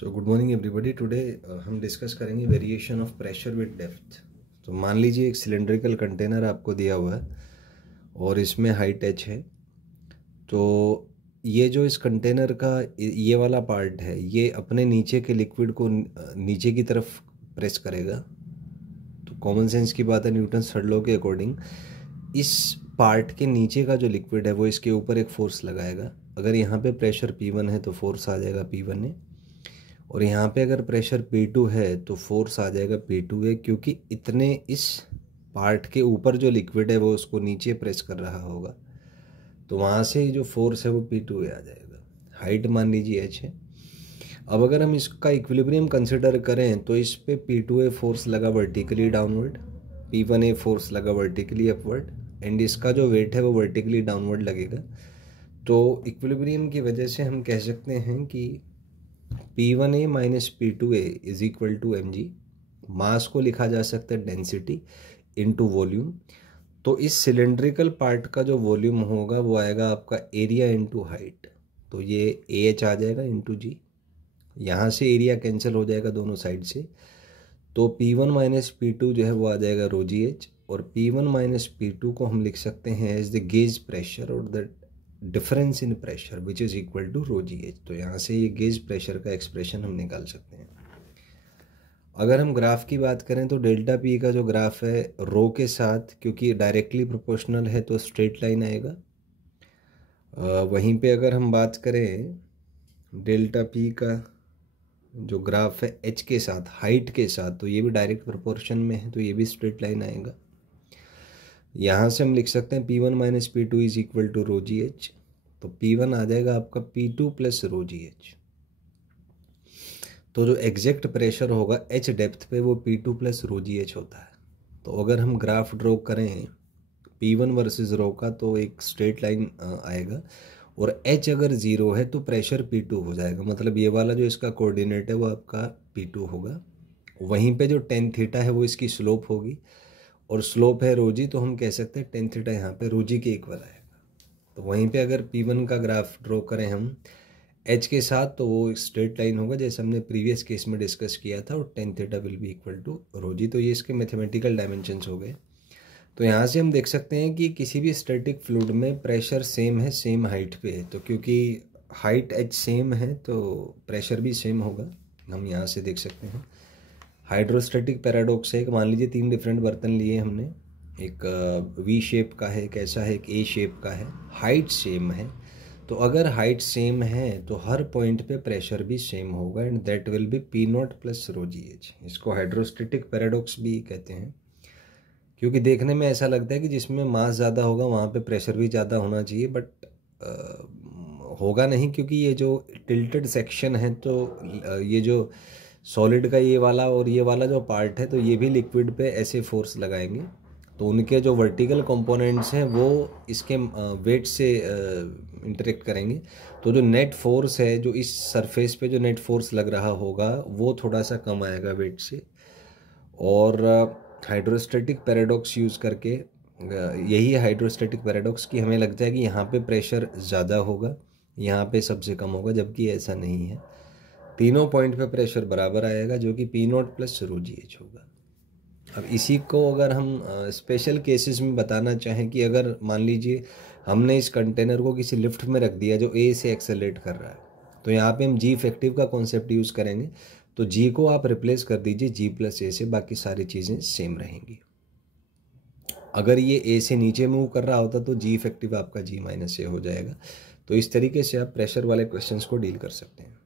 So good morning everybody. Today हम discuss करेंगे variation of pressure with depth. तो मान लीजिए एक सिलेंड्रिकल कंटेनर आपको दिया हुआ है और इसमें हाइट h है। तो ये जो इस कंटेनर का ये वाला पार्ट है, ये अपने नीचे के लिक्विड को नीचे की तरफ प्रेस करेगा। तो कॉमन सेंस की बात है, न्यूटन्स थर्ड लॉ के अकॉर्डिंग इस पार्ट के नीचे का जो लिक्विड है वो इसके ऊपर एक फोर्स लगाएगा। अगर यहाँ पे प्रेशर P1 है तो फोर्स आ जाएगा P1A, और यहाँ पे अगर प्रेशर P2 है तो फोर्स आ जाएगा P2A, क्योंकि इतने इस पार्ट के ऊपर जो लिक्विड है वो उसको नीचे प्रेस कर रहा होगा। तो वहाँ से जो फोर्स है वो P2A आ जाएगा। हाइट मान लीजिए h है। अब अगर हम इसका इक्विलिब्रियम कंसिडर करें तो इस पे P2A फोर्स लगा वर्टिकली डाउनवर्ड, P1A फोर्स लगा वर्टिकली अपवर्ड, एंड इसका जो वेट है वो वर्टिकली डाउनवर्ड लगेगा। तो इक्विलिब्रियम की वजह से हम कह सकते हैं कि P1A minus P2A is equal to mg। Mass को लिखा जा सकता है डेंसिटी इनटू वॉल्यूम। तो इस सिलेंड्रिकल पार्ट का जो वॉल्यूम होगा वो आएगा आपका एरिया इनटू हाइट। तो ये AH आ जाएगा इनटू जी। यहाँ से एरिया कैंसिल हो जाएगा दोनों साइड से। तो P1 माइनस P2 जो है वो आ जाएगा रो जी एच, और P1 माइनस P2 को हम लिख सकते हैं एज द गेज प्रेशर और the difference in pressure which is equal to rho G H. तो यहाँ से ये गेज प्रेशर का एक्सप्रेशन हम निकाल सकते हैं। अगर हम ग्राफ की बात करें तो डेल्टा पी का जो ग्राफ है रो के साथ, क्योंकि डायरेक्टली प्रोपोर्शनल है तो स्ट्रेट लाइन आएगा। वहीं पे अगर हम बात करें डेल्टा पी का जो ग्राफ है एच के साथ, हाइट के साथ, तो ये भी डायरेक्ट प्रोपोर्शन में है तो ये भी स्ट्रेट लाइन आएगा। यहाँ से हम लिख सकते हैं P1 minus P2 is equal to rho G H. तो P1 आ जाएगा आपका P2 प्लस रो जी एच। तो जो एग्जैक्ट प्रेशर होगा H डेप्थ पे वो P2 प्लस रो जी एच होता है। तो अगर हम ग्राफ ड्रॉ करें P1 वर्सेस रो का तो एक स्ट्रेट लाइन आएगा, और H अगर ज़ीरो है तो प्रेशर P2 हो जाएगा। मतलब ये वाला जो इसका कोऑर्डिनेट है वो आपका P2 होगा। वहीं पे जो टेन थीटा है वो इसकी स्लोप होगी, और स्लोप है रोजी, तो हम कह सकते हैं टेन थीटा यहाँ पे रोजी के इक्वल आएगा। तो वहीं पे अगर P1 का ग्राफ ड्रॉ करें हम H के साथ तो वो एक स्ट्रेट लाइन होगा जैसे हमने प्रीवियस केस में डिस्कस किया था, और tan theta will be equal to रोजी। तो ये इसके मैथमेटिकल डायमेंशंस हो गए। तो यहाँ से हम देख सकते हैं कि किसी भी स्टैटिक फ्लूइड में प्रेशर सेम है, सेम हाइट पे है। तो क्योंकि हाइट h सेम है तो प्रेशर भी सेम होगा, हम यहाँ से देख सकते हैं। हाइड्रोस्टैटिक पैराडॉक्स है, मान लीजिए तीन डिफरेंट बर्तन लिए हमने, एक वी शेप का है, कैसा है, एक ए शेप का है, हाइट सेम है। तो अगर हाइट सेम है तो हर पॉइंट पे प्रेशर भी सेम होगा, and that will be P0 plus row G H. इसको हाइड्रोस्टैटिक पैराडॉक्स भी कहते हैं, क्योंकि देखने में ऐसा लगता है कि जिसमें मास ज़्यादा होगा वहाँ पे प्रेशर भी ज़्यादा होना चाहिए, बट होगा नहीं, क्योंकि ये जो टिल्टेड सेक्शन है तो ये जो सॉलिड का ये वाला और ये वाला जो पार्ट है तो ये भी लिक्विड पे ऐसे फोर्स लगाएंगे। तो उनके जो वर्टिकल कंपोनेंट्स हैं वो इसके वेट से इंटरेक्ट करेंगे। तो जो नेट फोर्स है, जो इस सरफेस पे जो नेट फोर्स लग रहा होगा वो थोड़ा सा कम आएगा वेट से। और हाइड्रोस्टैटिक पैराडॉक्स यूज़ करके, यही है हाइड्रोस्टैटिक पैराडॉक्स, कि हमें लगता है कि यहाँ पे प्रेशर ज़्यादा होगा, यहाँ पे सबसे कम होगा, जबकि ऐसा नहीं है। तीनों पॉइंट पे प्रेशर बराबर आएगा जो कि P0 प्लस रो जी एच होगा। अब इसी को अगर हम स्पेशल केसेस में बताना चाहें कि अगर मान लीजिए हमने इस कंटेनर को किसी लिफ्ट में रख दिया जो A से एक्सेलरेट कर रहा है, तो यहाँ पे हम जी इफेक्टिव का कॉन्सेप्ट यूज़ करेंगे। तो जी को आप रिप्लेस कर दीजिए जी प्लस ए से, बाकी सारी चीज़ें सेम रहेंगी। अगर ये ए से नीचे मूव कर रहा होता तो जी इफेक्टिव आपका जी माइनस ए हो जाएगा। तो इस तरीके से आप प्रेशर वाले क्वेश्चंस को डील कर सकते हैं।